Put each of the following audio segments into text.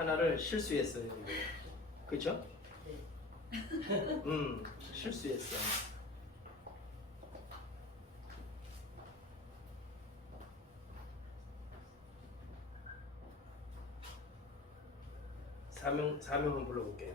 하나를 실수했어요. 이거. 그죠? 실수했어. 사명은 불러볼게요.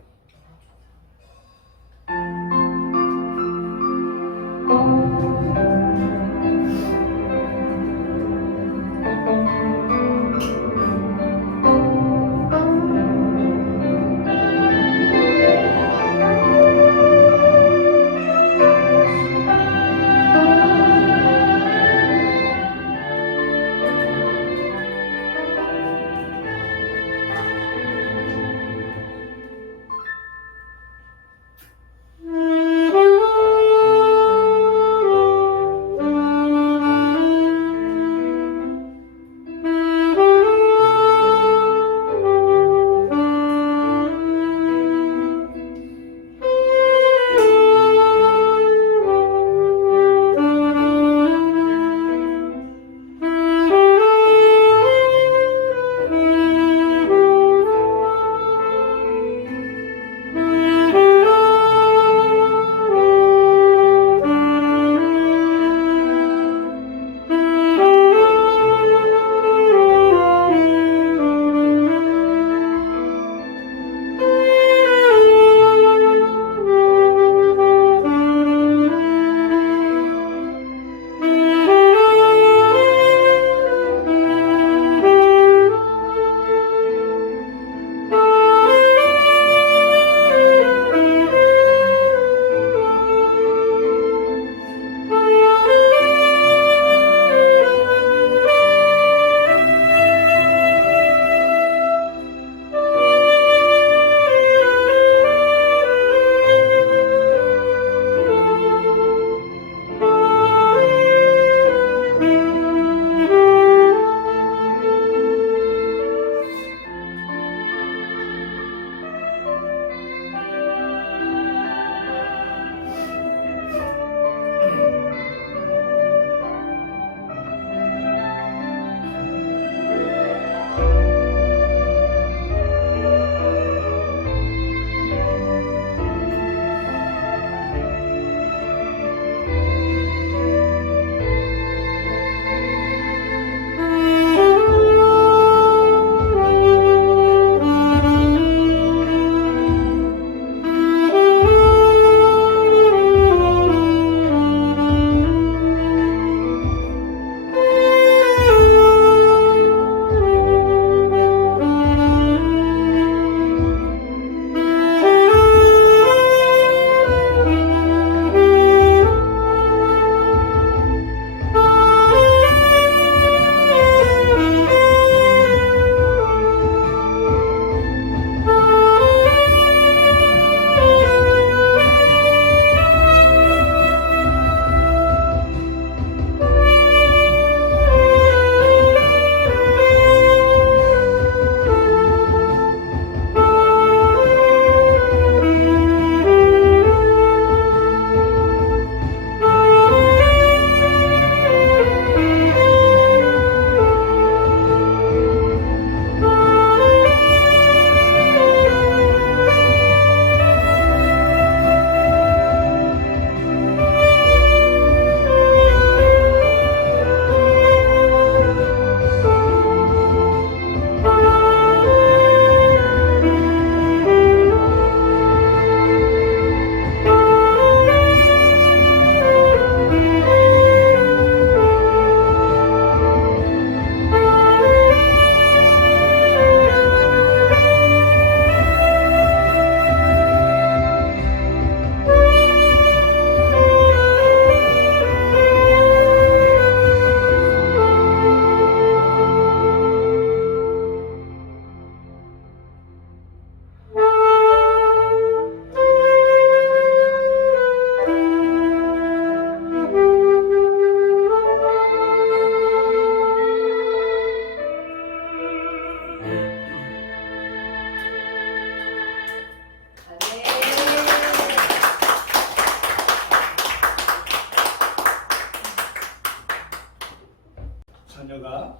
자녀가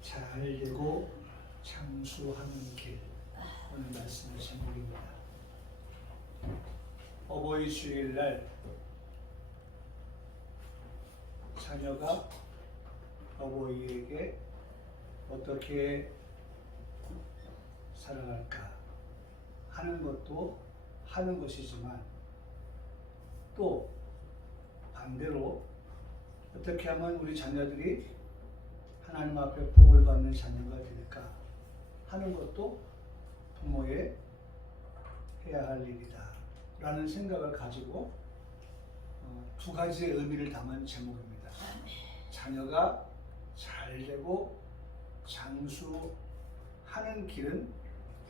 잘 되고 장수하는 길. 오늘 말씀의 제목입니다. 어버이 주일날 자녀가 어버이에게 어떻게 살아갈까 하는 것도 하는 것이지만 또 반대로 어떻게 하면 우리 자녀들이 하나님 앞에 복을 받는 자녀가 될까 하는 것도 부모의 해야 할 일이다 라는 생각을 가지고 두 가지의 의미를 담은 제목입니다. 자녀가 잘되고 장수하는 길은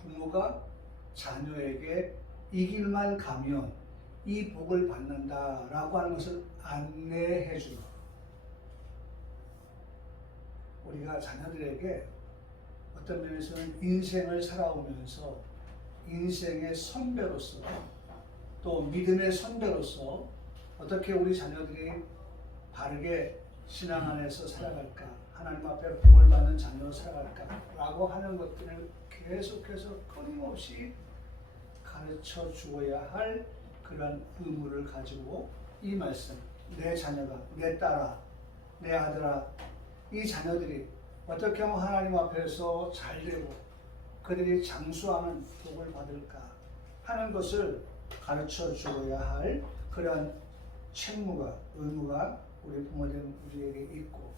부모가 자녀에게 이 길만 가면 이 복을 받는다라고 하는 것을 안내해 주는 것. 우리가 자녀들에게 어떤 면에서는 인생을 살아오면서 인생의 선배로서 또 믿음의 선배로서 어떻게 우리 자녀들이 바르게 신앙 안에서 살아갈까, 하나님 앞에 복을 받는 자녀로 살아갈까라고 하는 것들을 계속해서 끊임없이 가르쳐 주어야 할 그런 의무를 가지고 이 말씀, 내 자녀가, 내 딸아, 내 아들아, 이 자녀들이 어떻게 하면 하나님 앞에서 잘되고 그들이 장수하는 복을 받을까 하는 것을 가르쳐 주어야 할 그런 책무가, 의무가 우리 부모님 우리에게 있고,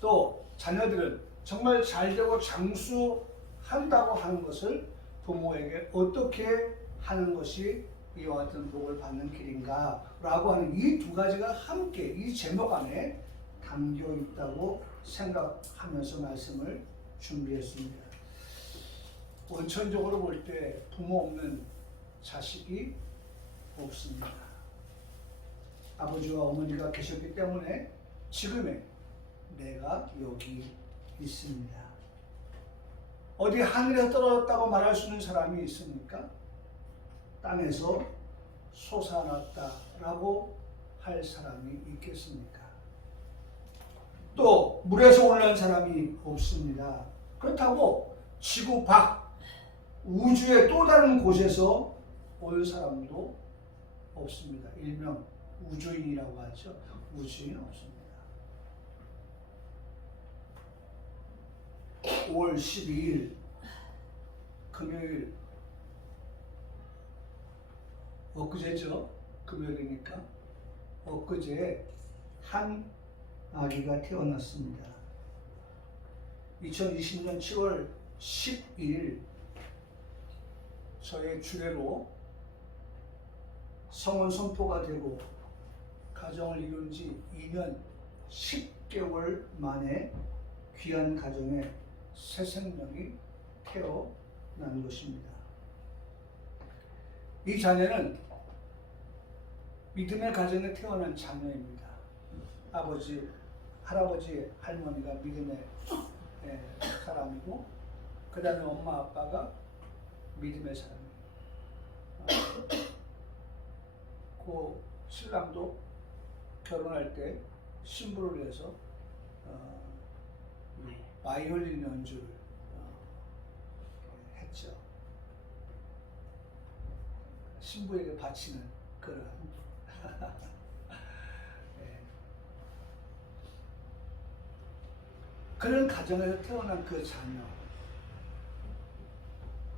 또 자녀들은 정말 잘되고 장수한다고 하는 것을 부모에게 어떻게 하는 것이 이와 같은 복을 받는 길인가 라고 하는 이 두 가지가 함께 이 제목 안에 담겨 있다고 생각하면서 말씀을 준비했습니다. 원천적으로 볼 때 부모 없는 자식이 없습니다. 아버지와 어머니가 계셨기 때문에 지금의 내가 여기 있습니다. 어디 하늘에서 떨어졌다고 말할 수 있는 사람이 있습니까? 땅에서 솟아났다라고 할 사람이 있겠습니까? 또 물에서 올라온 사람이 없습니다. 그렇다고 지구 밖 우주의 또 다른 곳에서 온 사람도 없습니다. 일명 우주인이라고 하죠. 우주인 없습니다. 5월 12일 금요일, 엊그제죠. 금요일이니까 엊그제 한 아기가 태어났습니다. 2020년 7월 11일 저의 주례로 성원 선포가 되고 가정을 이룬 지 2년 10개월 만에 귀한 가정에 새 생명이 태어난 것입니다. 이 자녀는 믿음의 가정에 태어난 자녀입니다. 아버지, 할아버지, 할머니가 믿음의 사람이고, 그 다음에 엄마, 아빠가 믿음의 사람이에요. 그 신랑도 결혼할 때 신부를 해서 바이올린 연주를 했죠. 신부에게 바치는 그런 그런 가정에서 태어난 그 자녀,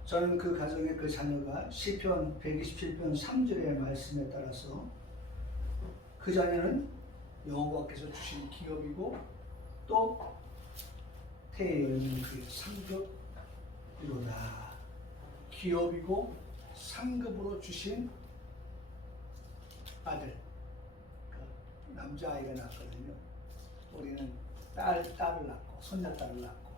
저는 그 가정의 그 자녀가 시편 127편 3절의 말씀에 따라서 그 자녀는 여호와께서 주신 기업이고 또 태에 열린 그의 상급이로다. 기업이고 상급으로 주신 아들, 남자아이가 낳았거든요. 우리는 딸을 낳고 손녀딸을 낳고,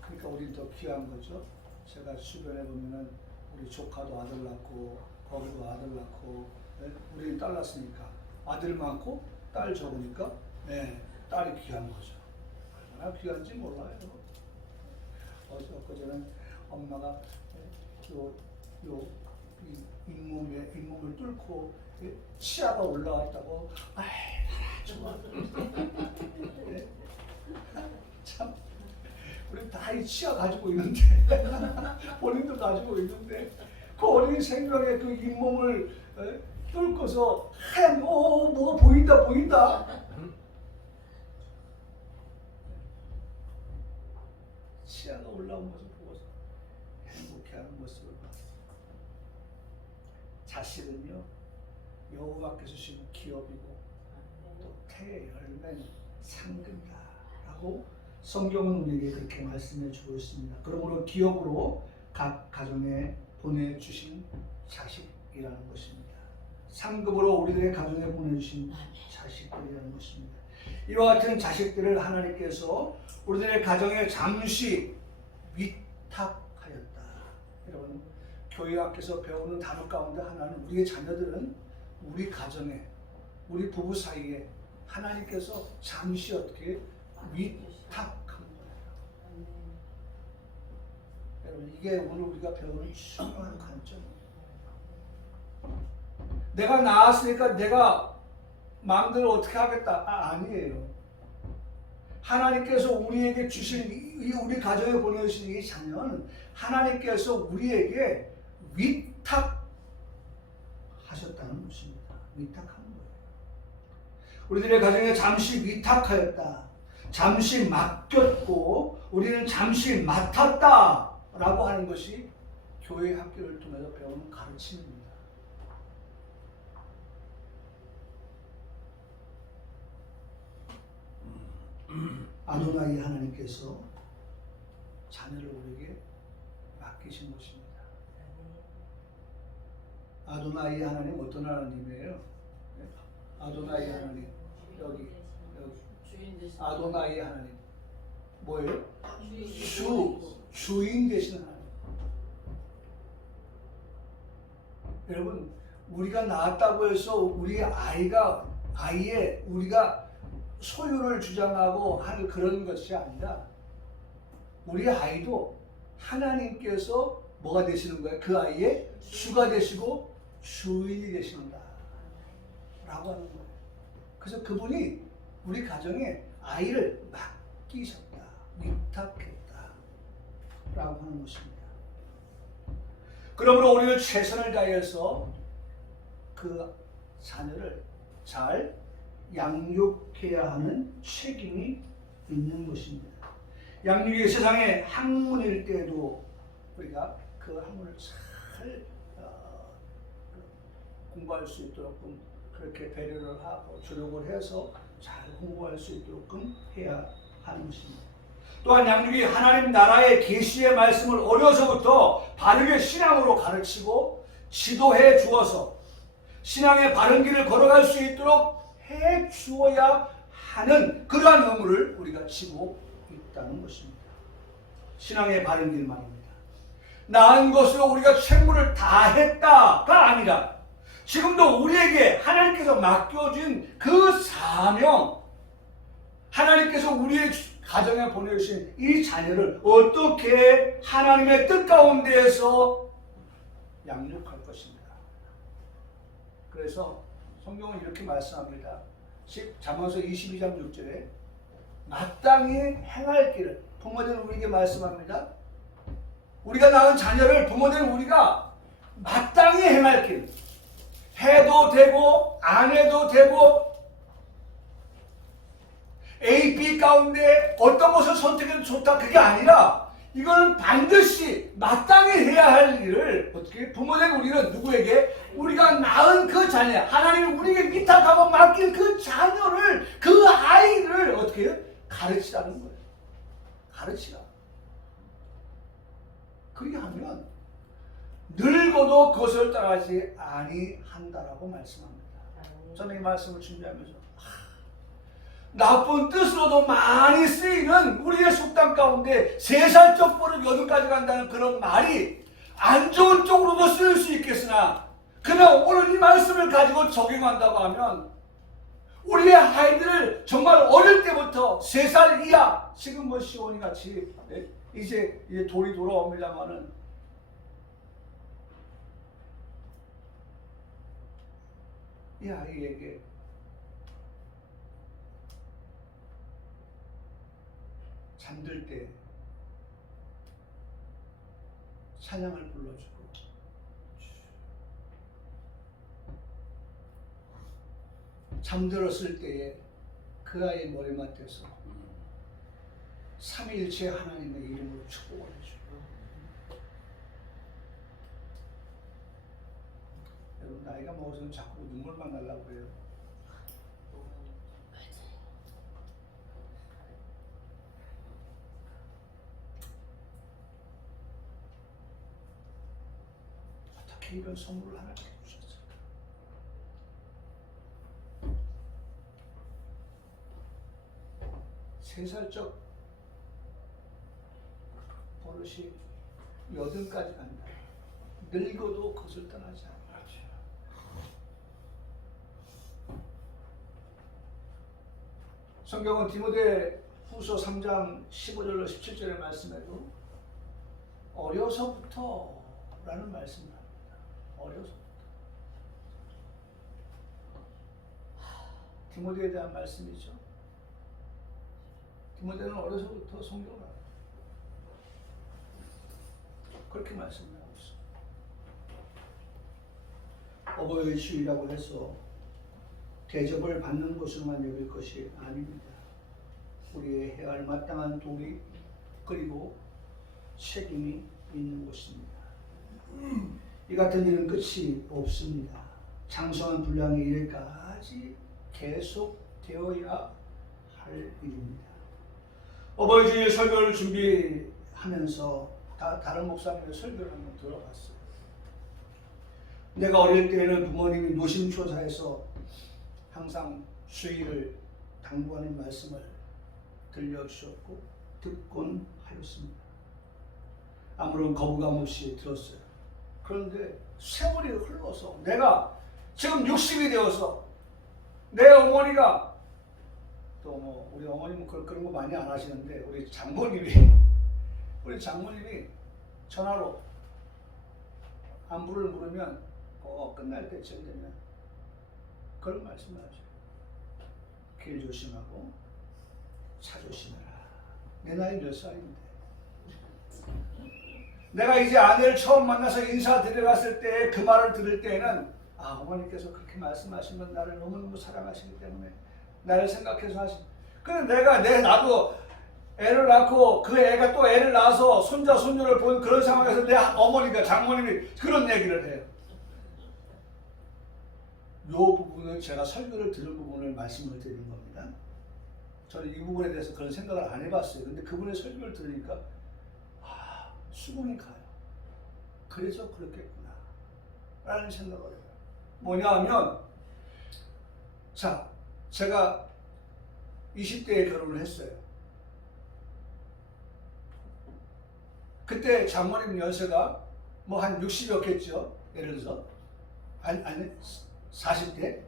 그러니까 우리는 더 귀한 거죠. 제가 주변에 보면은 우리 조카도 아들 낳고 거기도 아들 낳고, 우리는 딸 낳았으니까 아들 많고 딸 적으니까 딸이 귀한 거죠. 얼마나 귀한지 몰라요. 엊그제는 엄마가 잇몸을 뚫고 치아가 올라왔다고 좋아. 참 우리 다 이 치아 가지고 있는데 본인도 가지고 있는데 그 어린 생명의 그 잇몸을 뚫고서 하얀 뭐가 보인다. 치아가 올라온 모습 보고서 행복해하는 모습을 봤어. 자식은요 여호와께서 주신 기업이고 또 태의 열매는 상급이다라고 성경은 우리에게 그렇게 말씀해 주고 있습니다. 그러므로 기업으로 각 가정에 보내주신 자식이라는 것입니다. 상급으로 우리들의 가정에 보내주신 자식들이라는 것입니다. 이와 같은 자식들을 하나님께서 우리들의 가정에 잠시 위탁하였다. 여러분, 교회 앞에서 배우는 단어 가운데 하나는 우리의 자녀들은 우리 가정에, 우리 부부 사이에 하나님께서 잠시 어떻게 위탁한 거예요. 여러분, 이게 오늘 우리가 배우는 중요한 관점이에요. 내가 낳았으니까 내가 마음대로 어떻게 하겠다. 아니에요. 하나님께서 우리에게 주신 우리 가정에 보내주신 이 자녀는 하나님께서 우리에게 위탁하셨다는 것입니다. 위탁한 거예요. 우리들의 가정에 잠시 위탁하였다. 잠시 맡겼고 우리는 잠시 맡았다 라고 하는 것이 교회 학교를 통해서 배우는 가르침입니다. 아도나이 하나님께서 자녀를 우리에게 맡기신 것입니다. 아도나이 하나님 어떤 하나님이에요? 아도나이 하나님 여기 아도나이 하나님 뭐예요? 주인 되신 하나님. 여러분 우리가 낳았다고 해서 우리 아이의 우리가 소유를 주장하고 하는 그런 것이 아니라 우리 아이도 하나님께서 뭐가 되시는 거예요? 그 아이의 주가 되시고 주인이 되신다 라고 하는 거예요. 그래서 그분이 우리 가정에 아이를 맡기셨다, 위탁했다 라고 하는 것입니다. 그러므로 우리는 최선을 다해서 그 자녀를 잘 양육해야 하는 책임이 있는 것입니다. 양육이 세상에 학문일 때도 우리가 그 학문을 잘 공부할 수 있도록 그렇게 배려를 하고 주력을 해서 잘 공부할 수 있도록 해야 하는 것입니다. 또한 양육이 하나님 나라의 계시의 말씀을 어려서부터 바르게 신앙으로 가르치고 지도해 주어서 신앙의 바른 길을 걸어갈 수 있도록 해 주어야 하는 그러한 의무를 우리가 지고 있다는 것입니다. 신앙의 바른 길 말입니다. 나은 것으로 우리가 책무를 다했다가 아니라 지금도 우리에게 하나님께서 맡겨준 그 사명, 하나님께서 우리의 가정에 보내주신 이 자녀를 어떻게 하나님의 뜻 가운데에서 양육할 것인가. 그래서 성경은 이렇게 말씀합니다. 잠언서 22장 6절에 마땅히 행할 길을 부모들은 우리에게 말씀합니다. 우리가 낳은 자녀를 부모들은 우리가 마땅히 행할 길, 해도 되고 안 해도 되고 A, B 가운데 어떤 것을 선택해도 좋다 그게 아니라 이거는 반드시 마땅히 해야 할 일을 어떻게 부모된 우리는 누구에게 우리가 낳은 그 자녀 하나님이 우리에게 위탁하고 맡긴 그 자녀를 그 아이를 어떻게 가르치라는 거예요. 가르치라. 그렇게 하면 늙어도 그것을 따라하지 아니한다라고 말씀합니다. 저는 이 말씀을 준비하면서 나쁜 뜻으로도 많이 쓰이는 우리의 속담 가운데 3살적 버릇 8가지 간다는 그런 말이 안 좋은 쪽으로도 쓰일 수 있겠으나 그러나 오늘 이 말씀을 가지고 적용한다고 하면 우리의 아이들을 정말 어릴 때부터 3살 이하 지금 뭐 시온이 같이 이제 돌이 돌아옵니다마는 이 아이에게 잠들 때 찬양을 불러주고 잠들었을 때에 그 아이의 머리맡에서 삼위일체 하나님의 이름으로 축복을 해주고 여러분 나이가 먹어서 자꾸 눈물만 나려고 그래요. 어떻게 이런 선물을 하나님께 주셨을까? 세 살적 버릇이 8까지 간다. 늙어도 그것을 떠나지 않아. 성경은 디모데 후서 3장 15절로 17절의 말씀에도 어려서부터 라는 말씀을 합니다. 어려서부터. 디모데에 대한 말씀이죠. 디모데는 어려서부터 성경을 알아요. 그렇게 말씀하고 있습니다. 어버이 주일이라고 해서 대접을 받는 것으로만 여길 것이 아닙니다. 우리의 해야 할 마땅한 도리 그리고 책임이 있는 것입니다. 이 같은 일은 끝이 없습니다. 장성한 분량의 일까지 계속 되어야 할 일입니다. 어버이 주일 설교를 준비하면서 다른 목사님의 설교를 한번 들어봤어요. 내가 어릴 때에는 부모님이 노심초사해서 항상 주의를 당부하는 말씀을 들려주셨고 듣곤 하였습니다. 아무런 거부감 없이 들었어요. 그런데 세월이 흘러서 내가 지금 60이 되어서 내 어머니가 또 뭐 우리 어머님은 그런 거 많이 안 하시는데 우리 장모님이 전화로 안부를 물으면 끝날 때쯤 되면 그런 말씀을 하죠. 길 조심하고 차 조심해라. 내 나이 몇 살인데. 내가 이제 아내를 처음 만나서 인사드려 갔을 때 그 말을 들을 때에는 어머니께서 그렇게 말씀하시면 나를 너무너무 사랑하시기 때문에 나를 생각해서 하신. 근데 나도 애를 낳고 그 애가 또 애를 낳아서 손자 손녀를 본 그런 상황에서 내 어머니가 장모님이 그런 얘기를 해요. 이 부분은 제가 설교를 들은 부분을 말씀을 드리는 겁니다. 저는 이 부분에 대해서 그런 생각을 안 해봤어요. 근데 그분의 설교를 들으니까 수긍이 가요. 그래서 그렇겠구나 라는 생각을 해요. 뭐냐 하면 제가 20대에 결혼을 했어요. 그때 장모님 연세가 뭐 한 60였겠죠. 예를 들어서 아니 40대?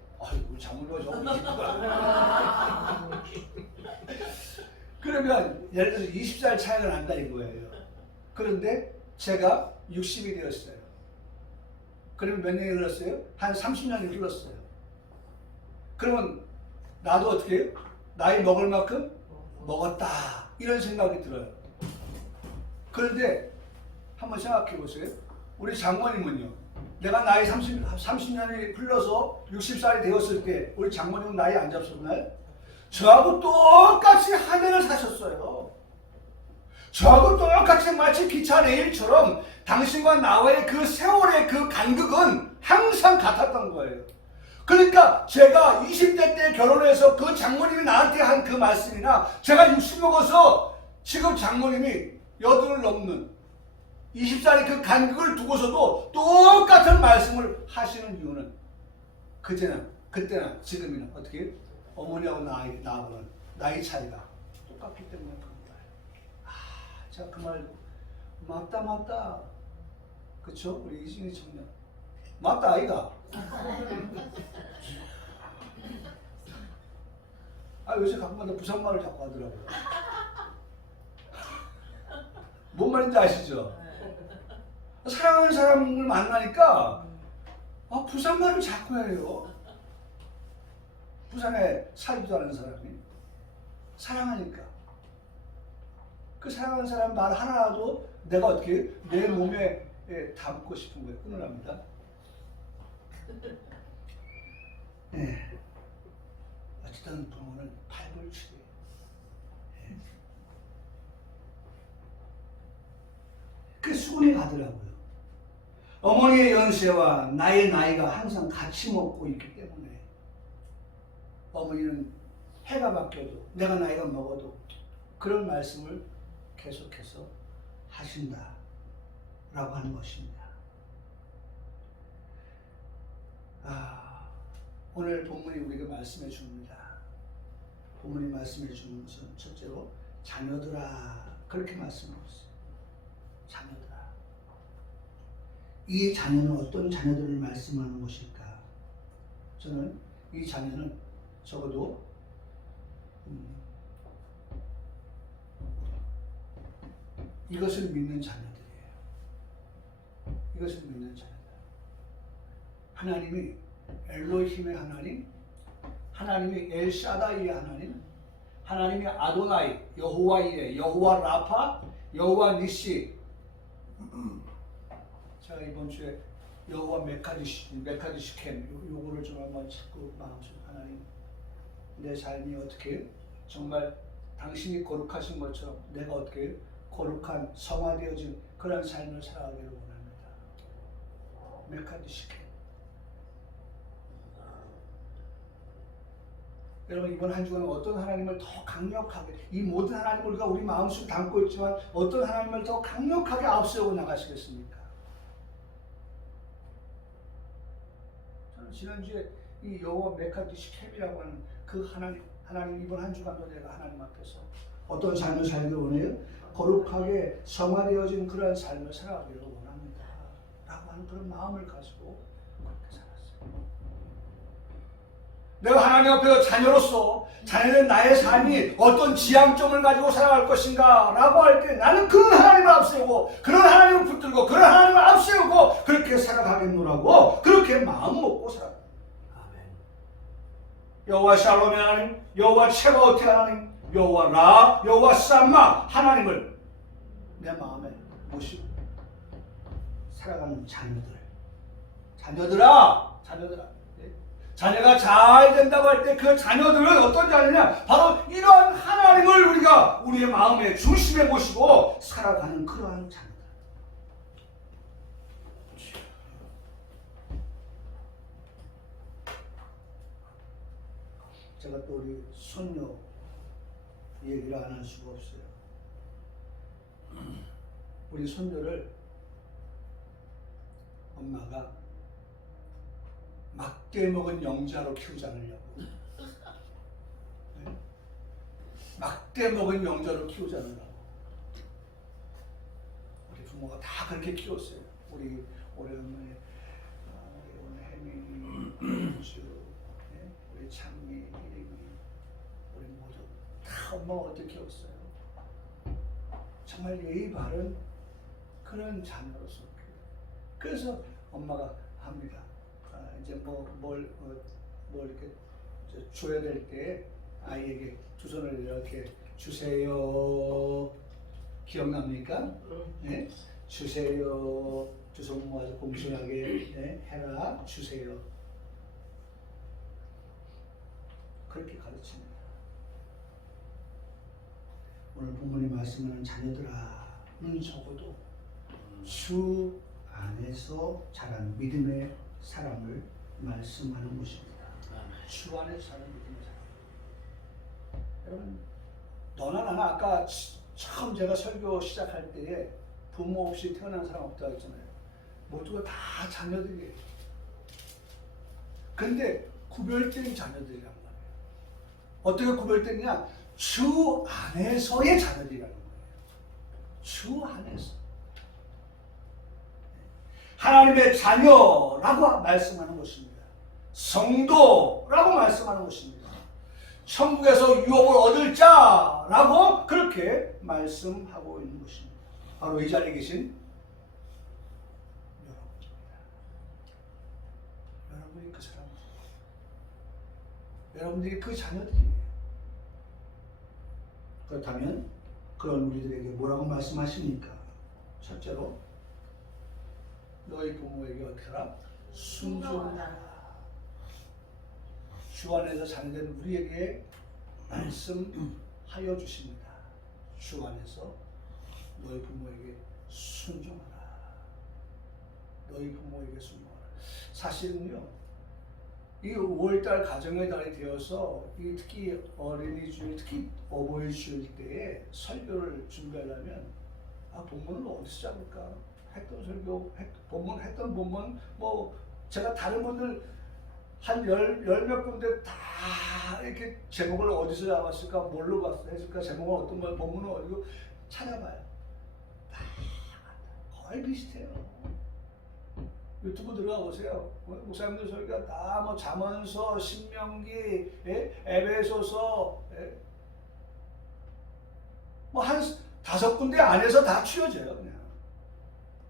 우리 장모님가 저거 20대. 그러면 예를 들어서 20살 차이가 난다 이거예요. 그런데 제가 60이 되었어요. 그러면 몇 년이 흘렀어요? 한 30년이 흘렀어요. 그러면 나도 어떻게 해요? 나이 먹을 만큼 먹었다 이런 생각이 들어요. 그런데 한번 생각해 보세요. 우리 장모님은요. 내가 나이 30년이 흘러서 60살이 되었을 때 우리 장모님은 나이 안 잡섰나요? 저하고 똑같이 한 해를 사셨어요. 저하고 똑같이 마치 기차 레일처럼 당신과 나와의 그 세월의 그 간극은 항상 같았던 거예요. 그러니까 제가 20대 때 결혼해서 그 장모님이 나한테 한 그 말씀이나 제가 60 먹어서 지금 장모님이 80을 넘는 20살의 그 간극을 두고서도 똑같은 말씀을 하시는 이유는 그때나 지금이나 어떻게 어머니하고 나하고는 나이 차이가 똑같기 때문에 그런 거예요. 제가 그 말 맞다 그쵸? 우리 이승희 청년 맞다 아이가? 요새 가끔마다 부산말을 자꾸 하더라고요. 뭔 말인지 아시죠? 사랑하는 사람을 만나니까 부산말을 자꾸 해요. 부산에 살지도 않은 사람이 사랑하니까 그 사랑하는 사람 말 하나라도 내가 어떻게 내 몸에 담고 싶은 거예요. 끊으랍니다. 네. 어쨌든 부모는 팔불출이에요. 네. 그 수군이 가더라고요. 어머니의 연세와 나의 나이가 항상 같이 먹고 있기 때문에 어머니는 해가 바뀌어도 내가 나이가 먹어도 그런 말씀을 계속해서 하신다 라고 하는 것입니다. 오늘 본문이 우리에게 말씀해 줍니다. 본문이 말씀해 주는 것은 첫째로 자녀들아 그렇게 말씀하셨어요. 자녀들아. 이 자녀는 어떤 자녀들을 말씀하는 것일까? 저는 이 자녀는 적어도 이것을 믿는 자녀들이에요. 이것을 믿는 자녀들. 하나님이 엘로힘의 하나님, 하나님이 엘샤다이의 하나님, 하나님이 아도나이, 여호와이레, 여호와 라파, 여호와 니시. 제가 이번 주에 여호와 메카디시켄 요거를 좀 한번 자꾸 마음속에 하나님 내 삶이 어떻게 정말 당신이 거룩하신 것처럼 내가 어떻게 거룩한 성화되어진 그런 삶을 살아가기를 원합니다. 메카디시켄. 여러분 이번 한 주간은 어떤 하나님을 더 강력하게 이 모든 하나님을 우리가 우리 마음속에 담고 있지만 어떤 하나님을 더 강력하게 앞세우고 나가시겠습니까? 저는 지난주에 이 여호와 메카디시켐이라고 하는 그 하나님 이번 한 주간도 내가 하나님 앞에서 어떤 삶을 살기를 원해요? 거룩하게 성화되어진 그러한 삶을 살아가기를 원합니다 라고 하는 그런 마음을 가지고 그렇게 살았어요. 내가 하나님 앞에서 자녀로서 자녀는 나의 삶이 어떤 지향점을 가지고 살아갈 것인가 라고 할 때 나는 그런 하나님을 앞세우고 그런 하나님을 붙들고 그런 하나님을 앞세우고 그렇게 살아가겠노라고 그렇게 마음 먹고 살아갑니다. 여호와 샬롬의 하나님, 여호와 체바오트 하나님, 여호와 라, 여호와 삼마 하나님을 내 마음에 모시고 살아가는 자녀들아 자녀가 잘 된다고 할 때 그 자녀들은 어떤 자녀냐? 바로 이러한 하나님을 우리가 우리의 마음의 중심에 모시고 살아가는 그러한 자녀들. 제가 또 우리 손녀 얘기를 안 할 수가 없어요. 우리 손녀를 엄마가 막대 먹은 영자로 키우지 않으려고. 네? 막대 먹은 영자로 키우지 않으려고. 우리 부모가 다 그렇게 키웠어요. 우리 어머니, 우리 혜민이, 주, 우리 창미, 이름이, 우리 모두 다 엄마가 어떻게 키웠어요. 정말 예의 바른 그런 자녀로서. 그래서 엄마가 합니다. 이제 뭘 이렇게 줘야 될 때 아이에게 두 손을 이렇게 주세요. 기억납니까? 네? 주세요. 두 손 모아서 공손하게 네? 해라. 주세요. 그렇게 가르칩니다. 오늘 부모님 말씀하는 자녀들아는 적어도 주 안에서 자란 믿음의 사람을 말씀하는 것입니다. 주 안에서 자란 믿음의 사람. 여러분 너나 나나 아까 처음 제가 설교 시작할 때에 부모 없이 태어난 사람 없다고 했잖아요. 모두가 다 자녀들이에요. 근데 구별된 자녀들이란 말이에요. 어떻게 구별됐냐? 주 안에서의 자녀들이라는 거예요. 주 안에서. 하나님의 자녀라고 말씀하는 것입니다. 성도라고 말씀하는 것입니다. 천국에서 유업을 얻을 자라고 그렇게 말씀하고 있는 것입니다. 바로 이 자리에 계신 여러분입니다. 여러분이 그 사람입니다. 여러분들이 그 자녀들이에요. 그렇다면 그런 우리들에게 뭐라고 말씀하십니까? 첫째로 너희 부모에게 어떻게 하라? 순종하라. 주 안에서 자녀된 우리에게 말씀하여 주십니다. 주 안에서 너희 부모에게 순종하라. 너희 부모에게 순종하라. 사실은요, 이 5월달 가정의 달이 되어서 이 특히 어린이 주일, 특히 어버이 주일 때에 설교를 준비하려면 본문을 어디서 잡을까? 했던 설교, 했던 본문, 뭐 제가 다른 분들 한 열 몇 군데 다 이렇게 제목을 어디서 잡았을까, 뭘로 했을까, 제목은 어떤 걸, 본문은 어디고 찾아봐요. 다 거의 비슷해요. 유튜브 들어가 보세요. 목사님들 설교가 다 뭐 잠언서, 신명기, 에베소서, 뭐 한 5군데 안에서 다 추려져요. 그냥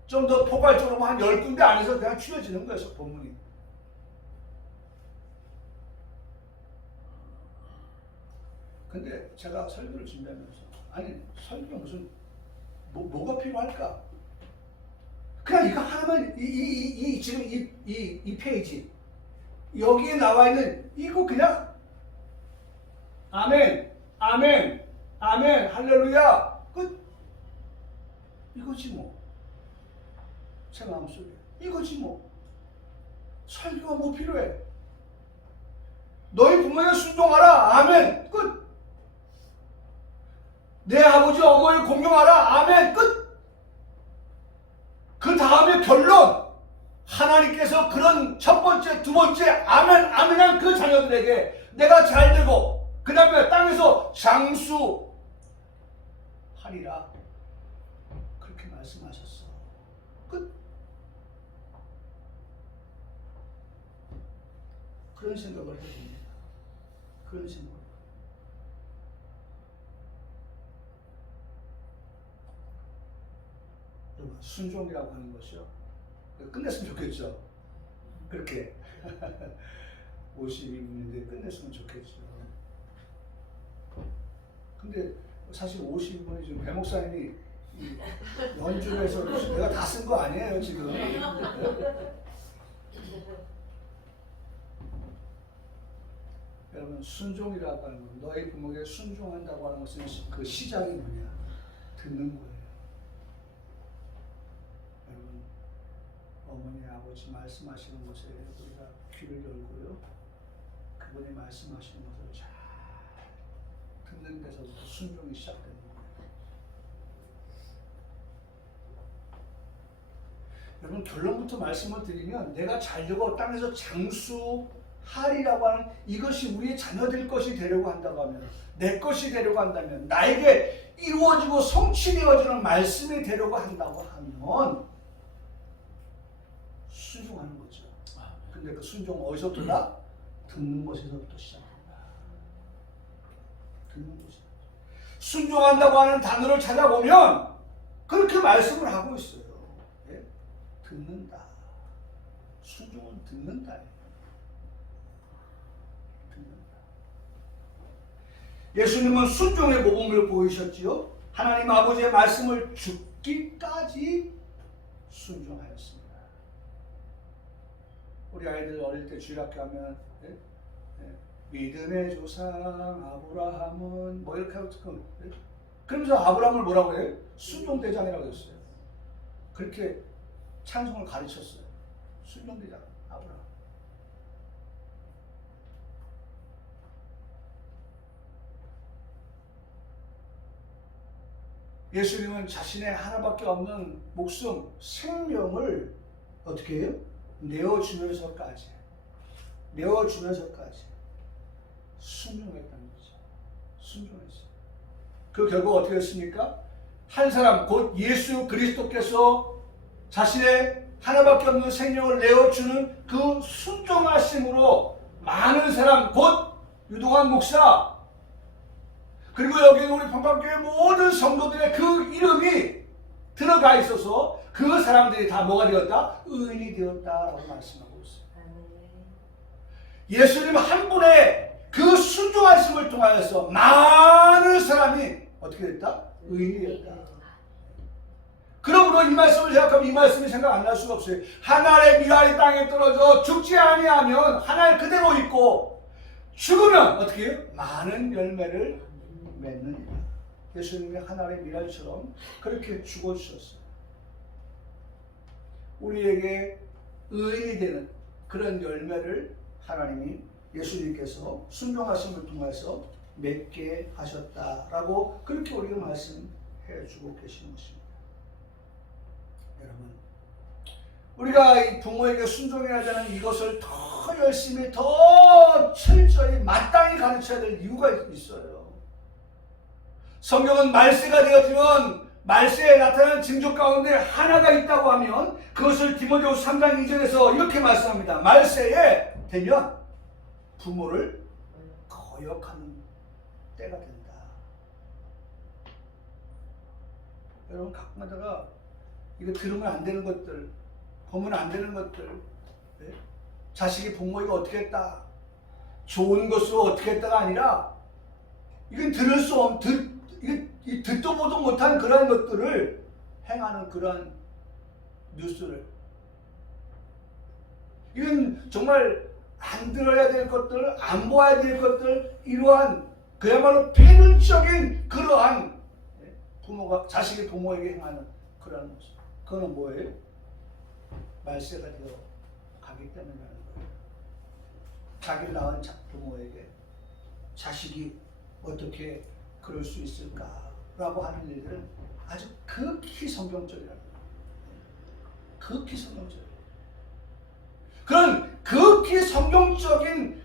좀 더 포괄적으로 한 10군데 안에서 그냥 추려지는 거예요. 본문이. 근데 제가 설교를 준비하면서 아니 설교 무슨 뭐가 필요할까? 그냥 이거 하나만 지금 이 페이지 여기에 나와 있는 이거 그냥 아멘 아멘 아멘 할렐루야 끝 이거지 뭐. 제 마음속에 이거지 뭐. 설교가 뭐 필요해? 너희 부모에게 순종하라 아멘 끝. 내 아버지 어머니 공경하라 아멘 끝. 그 다음에 결론 하나님께서 그런 첫 번째 두 번째 아멘 아멘한 그 자녀들에게 내가 잘 되고 그 다음에 땅에서 장수하리라 그렇게 말씀하셨어. 끝. 그런 생각을 해봅니다. 그런 생각. 순종이라고 하는 것이요. 끝냈으면 좋겠죠. 그렇게 52분인데 끝냈으면 좋겠죠. 근데 사실 52분이 지금 배 목사님이 연주를 해서 내가 다 쓴 거 아니에요 지금. 여러분 순종이라고 하는 건 너희 부모에게 순종한다고 하는 것은 그 시작이 뭐냐? 듣는 거예요. 여러분 어머니 아버지 말씀하시는 것에 우리가 귀를 열고요. 그분이 말씀하시는 것을 잘 듣는 데서부터 순종이 시작되는 거예요. 여러분 결론부터 말씀을 드리면 내가 잘되고 땅에서 장수하리라고 하는 이것이 우리의 자녀될 것이 되려고 한다고 하면 내 것이 되려고 한다면 나에게 이루어지고 성취되어지는 말씀이 되려고 한다고 하면 순종하는 거죠. 근데 그 순종 어디서부터다? 듣는 것에서부터 시작합니다. 듣는 것이. 순종한다고 하는 단어를 찾아보면 그렇게 말씀을 하고 있어요. 예? 듣는다. 순종은 듣는다. 듣는다. 예수님은 순종의 모범을 보이셨지요. 하나님 아버지의 말씀을 죽기까지 순종하였습니다. 우리 아이들 어릴 때 주일학교 하면 믿음의 조상 아브라함은 뭐 이렇게 하고 그러면서 아브라함을 뭐라고 해요? 순종대장이라고 했어요. 그렇게 찬송을 가르쳤어요. 순종대장 아브라함. 예수님은 자신의 하나밖에 없는 목숨, 생명을 어떻게 해요? 내어주면서까지 순종했다는 거죠. 순종했어요. 그 결과 어떻게 했습니까? 한 사람 곧 예수 그리스도께서 자신의 하나밖에 없는 생명을 내어주는 그 순종하심으로 많은 사람 곧 유동환 목사 그리고 여기 우리 평강교회 모든 성도들의 그 이름이 들어가 있어서 그 사람들이 다 뭐가 되었다? 의인이 되었다라고 말씀하고 있어요. 예수님 한 분의 그 순종하심을 통하여서 많은 사람이 어떻게 됐다? 의인이 되었다. 그러므로 이 말씀을 생각하면 이 말씀이 생각 안 날 수가 없어요. 하나의 미랄이 땅에 떨어져 죽지 아니하면 하나를 그대로 있고 죽으면 어떻게 해요? 많은 열매를 맺느니라. 예수님이 하나의 미랄처럼 그렇게 죽어주셨어요. 우리에게 의인이 되는 그런 열매를 하나님이 예수님께서 순종하심을 통해서 맺게 하셨다라고 그렇게 우리가 말씀해 주고 계시는 것입니다. 여러분, 우리가 이 부모에게 순종해야 되는 이것을 더 열심히 더 철저히 마땅히 가르쳐야 될 이유가 있어요. 성경은 말세가 되어지면 말세에 나타나는 징조 가운데 하나가 있다고 하면 그것을 디모데후서 3장 2절에서 이렇게 말씀합니다. 말세에 되면 부모를 거역하는 때가 된다. 여러분, 가끔가다가 이거 들으면 안 되는 것들, 보면 안 되는 것들, 네? 자식이 부모에게 어떻게 했다, 좋은 것으로 어떻게 했다가 아니라 이건 들을 수 없는, 듣도 보도 못한 그러한 것들을 행하는 그러한 뉴스를, 이건 정말 안 들어야 될 것들, 안 보아야 될 것들, 이러한 그야말로 패륜적인 그러한 부모가 자식이 부모에게 행하는 그러한 모습. 그거는 뭐예요? 말세가 되어 가기 때문이라는 거예요. 자기를 낳은 부모에게 자식이 어떻게 그럴 수 있을까라고 하는 일들은 아주 극히 성경적이라는 거예요. 극히 성경적이에요. 그런 극히 성경적인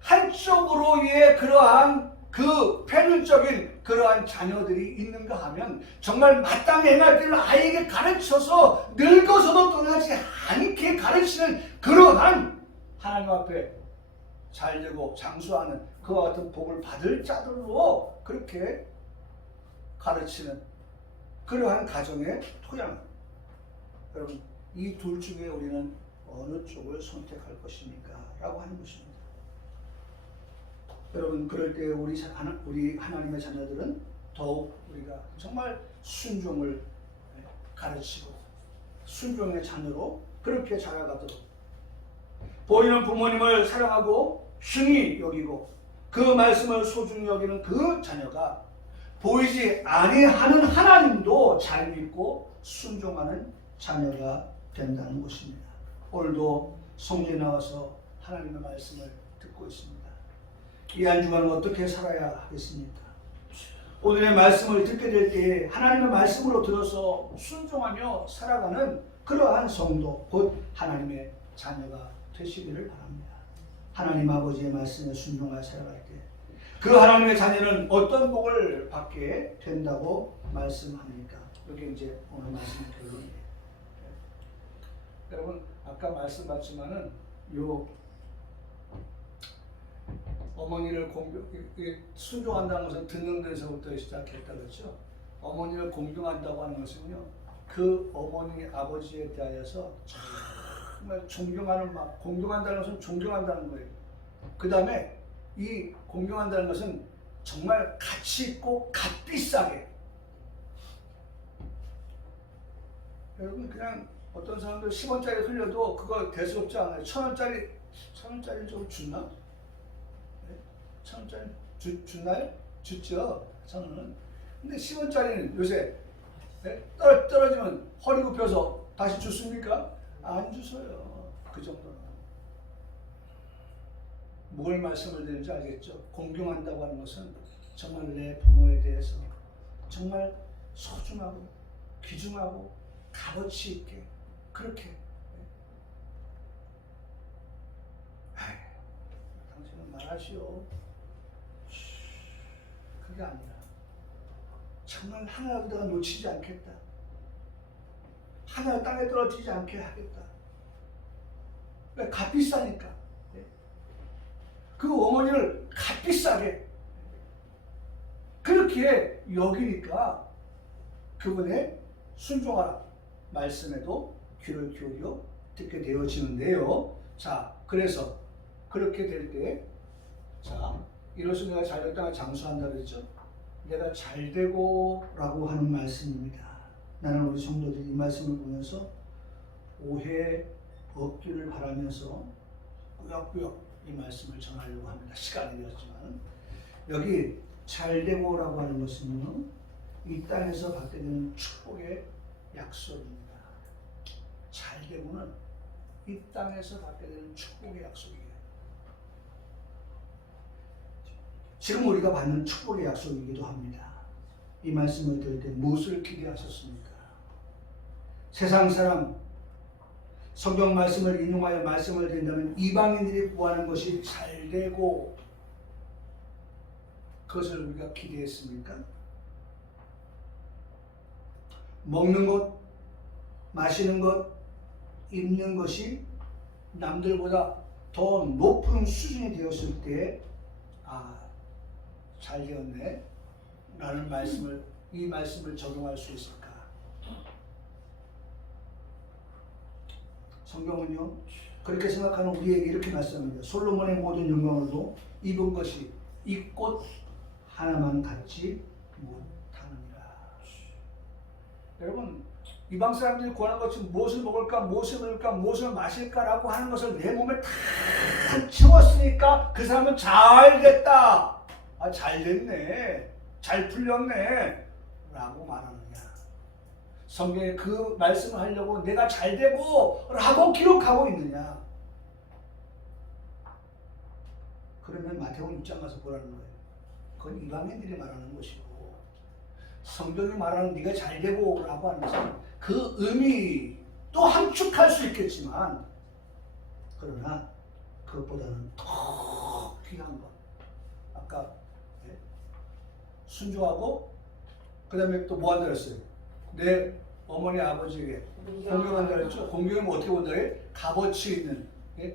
한쪽으로의 그러한 그 패륜적인 그러한 자녀들이 있는가 하면 정말 마땅히 행할 길을 아이에게 가르쳐서 늙어서도 떠나지 않게 가르치는 그러한 하나님 앞에 잘되고 장수하는 그와 같은 복을 받을 자들로 그렇게 가르치는 그러한 가정의 토양. 여러분, 이 둘 중에 우리는 어느 쪽을 선택할 것입니까? 라고 하는 것입니다. 여러분, 그럴 때 우리 하나님의 자녀들은 더욱 우리가 정말 순종을 가르치고 순종의 자녀로 그렇게 자라가도록, 보이는 부모님을 사랑하고 흉히 여기고 그 말씀을 소중히 여기는 그 자녀가 보이지 아니하는 하나님도 잘 믿고 순종하는 자녀가 된다는 것입니다. 오늘도 성전에 나와서 하나님의 말씀을 듣고 있습니다. 이 한 주간은 어떻게 살아야 하겠습니까? 오늘의 말씀을 듣게 될 때 하나님의 말씀으로 들어서 순종하며 살아가는 그러한 성도, 곧 하나님의 자녀가 되시기를 바랍니다. 하나님 아버지의 말씀에 순종하여 살아갈 때 그 하나님의 자녀는 어떤 복을 받게 된다고 말씀합니까? 여기 이제 오늘 말씀의 결론이에요. 여러분, 아까 말씀받지만은 요 어머니를 순종한다는 것은 듣는 데서부터 시작했다 그랬죠. 어머니를 공경한다고 하는 것은요, 그 어머니 아버지에 대하여서 정말 존경하는 마음, 공경한다는 것은 존경한다는 거예요. 그 다음에 이 공경한다는 것은 정말 가치 있고 값비싸게. 여러분, 그냥 어떤 사람들 10원짜리 흘려도 그거 대수롭지 않아요. 1,000원짜리 좀 줬나? 1,000원짜리 줬나요? 줬죠. 1,000원은. 근데 10원짜리는 요새 떨어지면 허리 굽혀서 다시 줬습니까? 안 주서요. 그 정도는. 뭘 말씀을 드리는지 알겠죠? 공경한다고 하는 것은 정말 내 부모에 대해서 정말 소중하고 귀중하고 값어치 있게 그렇게. 당신은 말하시오. 그게 아니라 정말 하나라도 내가 놓치지 않겠다. 하나 땅에 떨어지지 않게 하겠다. 왜? 값비싸니까. 그 어머니를 값비싸게 그렇게 여기니까 그분의 순종하라 말씀에도 귀를 기울여 듣게 되어지는데요. 자, 그래서 그렇게 될 때, 자, 이로써 내가 잘된 땅을 장수한다 그랬죠. 내가 잘되고 라고 하는 말씀입니다. 나는 우리 성도들이 이 말씀을 보면서 오해 없기를 바라면서 꾸역꾸역 이 말씀을 전하려고 합니다. 시간이 되었지만 여기 잘되고라고 하는 것은요, 이 땅에서 받게 되는 축복의 약속입니다. 잘되고는 이 땅에서 받게 되는 축복의 약속이에요. 지금 우리가 받는 축복의 약속이기도 합니다. 이 말씀을 들을 때 무엇을 기대하셨습니까? 세상 사람, 성경 말씀을 인용하여 말씀을 드린다면 이방인들이 구하는 것이 잘되고 그것을 우리가 기대했습니까? 먹는 것, 마시는 것, 입는 것이 남들보다 더 높은 수준이 되었을 때 잘 되었네 라는 이 말씀을 적용할 수 있을까? 성경은요 그렇게 생각하는 우리에게 이렇게 말씀합니다. 솔로몬의 모든 영광을도 입은 것이 이 꽃 하나만 갖지 못하느니라. 여러분, 이방 사람들이 구하는 것이 무엇을 먹을까, 무엇을 먹을까, 무엇을 마실까라고 하는 것을 내 몸에 다 채웠으니까 그 사람은 잘 됐다, 잘 됐네, 잘 풀렸네 라고 말하느냐. 성경에 그 말씀을 하려고 내가 잘 되고 라고 기록하고 있느냐. 그러면 마태복음 6장 가서 보라는 거예요. 그건 이방인들이 말하는 것이고, 성경이 말하는 네가 잘 되고 라고 하는 것은 그 의미 또 함축할 수 있겠지만, 그러나 그것보다는 더 귀한 것, 아까 순종하고 그 다음에 또 뭐 한다 그랬어요? 내 어머니 아버지에게 공경한다 그랬죠? 공경은 어떻게 본다 그래? 값어치 있는,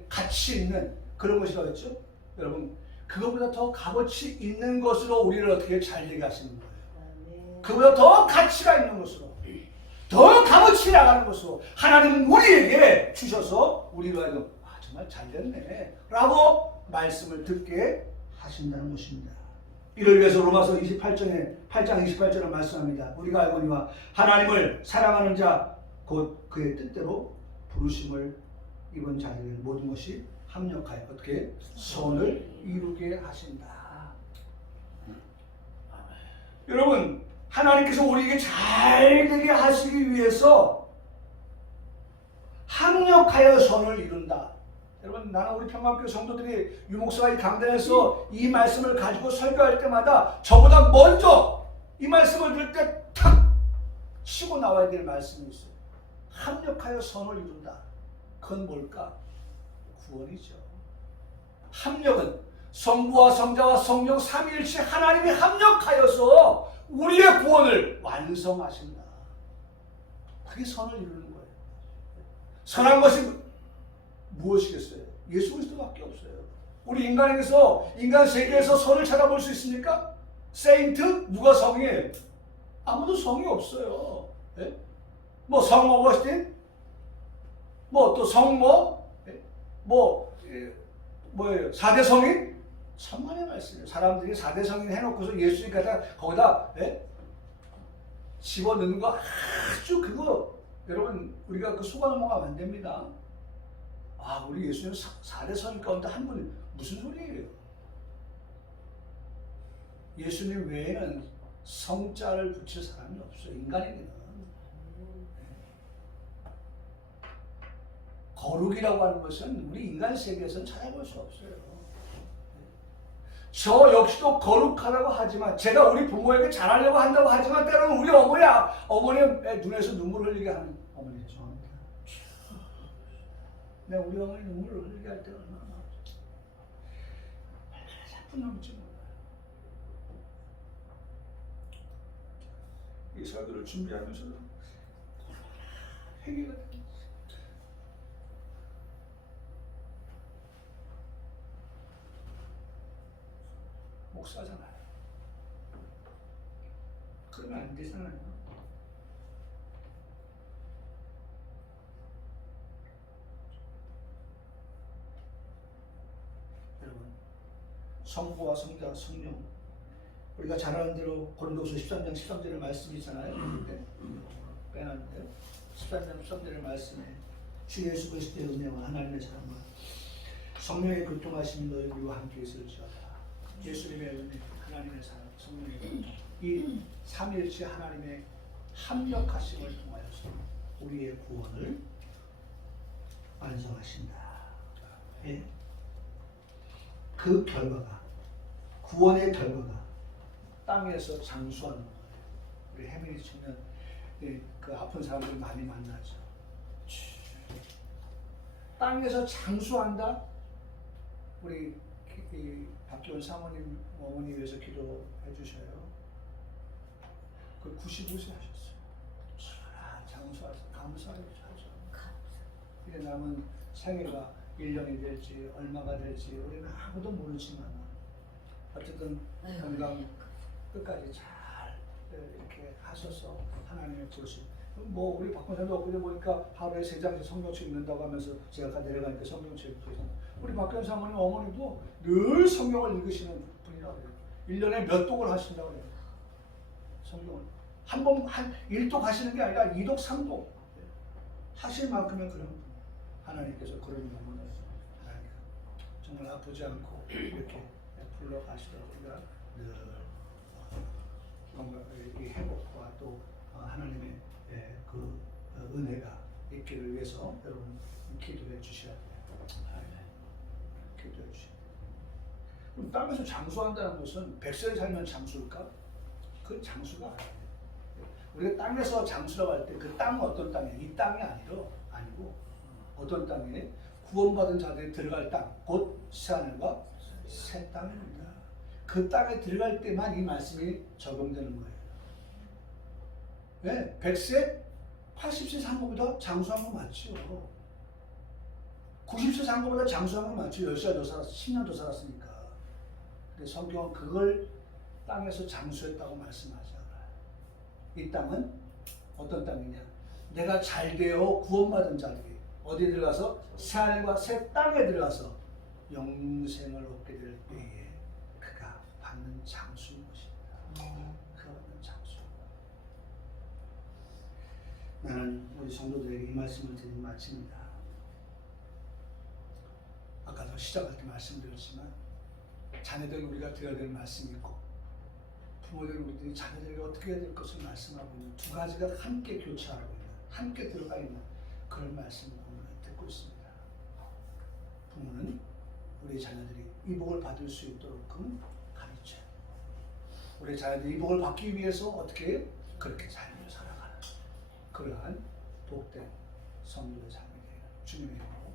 가치 있는 그런 것이라고 했죠? 여러분, 그것보다 더 값어치 있는 것으로 우리를 어떻게 잘되게 하시는 거예요. 그보다 더 가치가 있는 것으로, 더 값어치 나가는 것으로 하나님은 우리에게 주셔서 우리가 정말 잘됐네 라고 말씀을 듣게 하신다는 것입니다. 이를 위해서 로마서 8장 28절을 말씀합니다. 우리가 알거니와 하나님을 사랑하는 자 곧 그의 뜻대로 부르심을 입은 자들에게 모든 것이 합력하여 어떻게 선을 이루게 하신다. 여러분, 하나님께서 우리에게 잘 되게 하시기 위해서 합력하여 선을 이룬다. 여러분, 나는 우리 평강교회 성도들이 유목사가 이 강단에서 이 말씀을 가지고 설교할 때마다 저보다 먼저 이 말씀을 들을 때 탁 치고 나와야 될 말씀이 있어요. 합력하여 선을 이룬다. 그건 뭘까? 구원이죠. 합력은 성부와 성자와 성령 삼위일체 하나님이 합력하여서 우리의 구원을 완성하신다. 그게 선을 이루는 거예요. 선한 것이 무엇이겠어요? 예수 그리스도밖에 없어요. 우리 인간에게서, 인간 세계에서 선을 찾아볼 수 있습니까? 세인트? 누가 성이에요? 아무도 성이 없어요. 예? 뭐 성 어거스틴? 뭐 또 성모? 예? 뭐예요? 4대 성인? 천만의 말씀이에요. 사람들이 4대 성인 해놓고서 예수님 거기다 집어넣는 거 아주 그거, 여러분, 우리가 그 속아 넘어가면 안 됩니다. 우리 예수님 4대 성인 가운데 한 분이 무슨 소리예요? 예수님 외에는 성자를 붙일 사람이 없어요. 인간에게는. 거룩이라고 하는 것은 우리 인간 세계에서는 찾아볼 수 없어요. 저 역시도 거룩하다고 하지만, 제가 우리 부모에게 잘하려고 한다고 하지만 때로는 우리 어머니의 눈에서 눈물을 흘리게 하는 어머니 죄송합니다. 내가 우리 어머니 눈물을 흘리게 할 때는 나쁜 놈이지 몰라요. 이 설교를 준비하면서 회개가 목사잖아요. 그러면 안 되잖아요. 여러분, 성부와 성자, 성령, 우리가 잘 아는 대로 고린도후서 13장 13절의 말씀이 있잖아요. 빼놨는데요. 13절 13절의 말씀에 주 예수 그리스도의 은혜와 하나님의 사랑과 성령의 교통하심이 너희와 함께 있을지어다. 예수님의 은혜, 하나님의 사랑, 성령의 교통, 이 삼일체 하나님의 합력하심을 통하여서 우리의 구원을 완성하신다. 예. 그 결과가, 구원의 결과가 땅에서 장수하는 거예요. 우리 해민이 청년 그 아픈 사람들 많이 만나죠. 땅에서 장수한다. 우리 박기원 사모님 어머니 위해서 기도해 주셔요. 그 95세 하셨어요. 장수하셔서 감사하죠. 이제 남은 생애가 1년이 될지 얼마가 될지 우리는 아무도 모르지만 어쨌든 건강 끝까지 잘 이렇게 하셔서 하나님의 보시. 뭐 우리 박권사도 엊그제 보니까 하루에 3장씩 성경책 읽는다고 하면서 제가 아까 내려가니까 성경책 읽고 있었는데 우리 박권 사모님 어머니도 늘 성경을 읽으시는 분이라고 해요. 1년에 몇 독을 하신다고 해요. 성경을 한 1독 하시는 게 아니라 2독, 3독 하실 만큼의 그런 분. 하나님께서 그런 부분을 정말 아프지 않고 이렇게 불러가시도록 우리가 늘 이 회복과 또 하나님의 그 은혜가 있기를 위해서 여러분 기도해 주셔야 돼요. 기도해 주셔야 돼요. 그럼 땅에서 장수한다는 것은 100세 살면 장수일까? 그건 장수가 아니에요. 우리가 땅에서 장수라고 할 때 그 땅은 어떤 땅이에요? 이 땅이 아니고 어떤 땅에 구원받은 자들이 들어갈 땅, 곧 새하늘과 새 땅입니다. 그 땅에 들어갈 때만 이 말씀이 적용되는 거예요. 네, 100세, 80세 산 것보다 장수한 거 맞죠. 90세 산 것보다 장수한 거 맞죠. 10시간 더 살았어, 10년 더 살았으니까. 근데 성경은 그걸 땅에서 장수했다고 말씀하지 않아요. 이 땅은 어떤 땅이냐? 내가 잘 되어 구원받은 자들이 어디에 들어가서 새하늘과 새 땅에 들어가서 영생을 얻게 될 때에 그가 받는 장수인 것입니다. 그가 받는 장수. 나는 우리 성도들에게 이 말씀을 드리고 마칩니다. 아까도 시작할 때 말씀드렸지만 자녀들 우리가 드려야 될 말씀이 있고 부모들 우리들이 자녀들에게 어떻게 해야 될 것을 말씀하고 있는 두 가지가 함께 교차하고 있는 함께 들어가 있는 그런 말씀을 오늘 듣고 있습니다. 부모는 우리 자녀들이 이 복을 받을 수 있도록끔 가르쳐요. 우리 자녀들이 이 복을 받기 위해서 어떻게 그렇게 삶을 살아가는 그러한 복된 성도의 삶이 되기를 주님의 이름으로